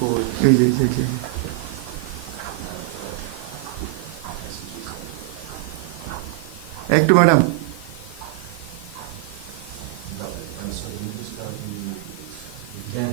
কই এই যে এই যে, এই যে একটু ম্যাডাম দেন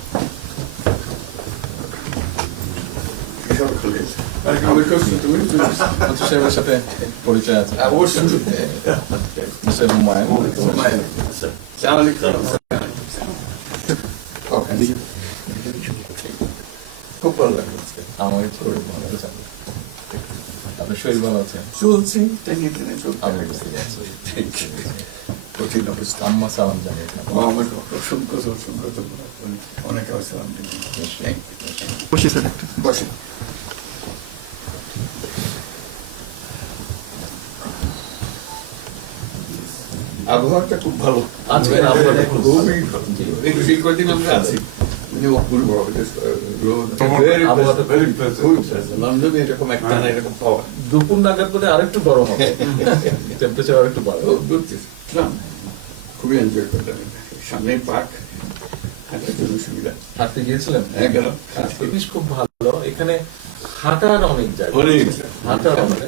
সাথে পরিচয় আছে খুব ভালো লাগল। আমার শরীর ভালো আছে আপনার শরীর ভালো আছে চলছি. কঠিন অবস্থা আম্মা সালাম জানিয়েছেন আমাকে অসংখ্য অসংখ্য অনেক আসসালাম বসে স্যার বসে আবহাওয়াটা খুব ভালো। আজকের আবহাওয়াটা খুবই এই কদিন আমরা আছি? মানে অপূর্ব রোদ। আবহাওয়াটা খুবই লন্ডনে এরকম একটা না এরকম পাওয়া দুপুর নাগাদ করে আরেকটু গরম হবে। টেম্পারেচার আরেকটু বাড়বে। বুঝছিলাম খুবই এনজয় করলাম। সামনে পার্ক হাঁটার জন্য সুবিধা। হাঁটতে গিয়েছিলেন? হ্যাঁ গেলাম। জিনিস খুব ভালো। এখানে হাঁটার অনেক জায়গা অনেক হাঁটার মানে